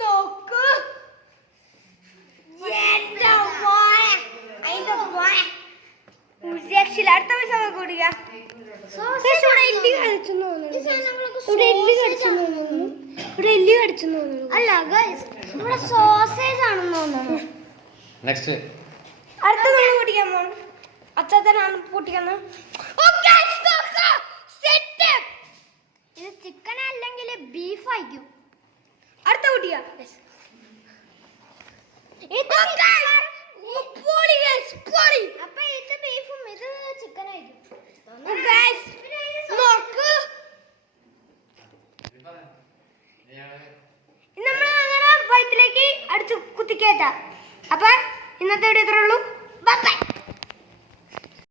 നോക്കൂ അടുത്ത പൈസ കൂടിയ അല്ല ഇവിടെ സോസേജ് ആണെന്ന് തോന്നുന്നു. അടുത്ത നമ്മൾ പൊട്ടിക്കാൻ പോകും. അച്ചാത്തനാണ് പൊട്ടിക്കുന്നത്. ഇത് ചിക്കൻ അല്ലെങ്കിൽ ബീഫ് ആയിരിക്കും. അടുത്ത പൊട്ടിക്ക. അപ്പൊ ഇത് ബീഫും ഇത് ചിക്കൻ ആയിരിക്കും. നോക്ക് നമ്മളങ്ങനെ വയറ്റിലേക്ക് അടിച്ചു കുത്തിക്കേറ്റാ. അപ്പൊ ഇന്നത്തെ വീഡിയോ ഇത്രേ ഉള്ളൂ. Bye bye.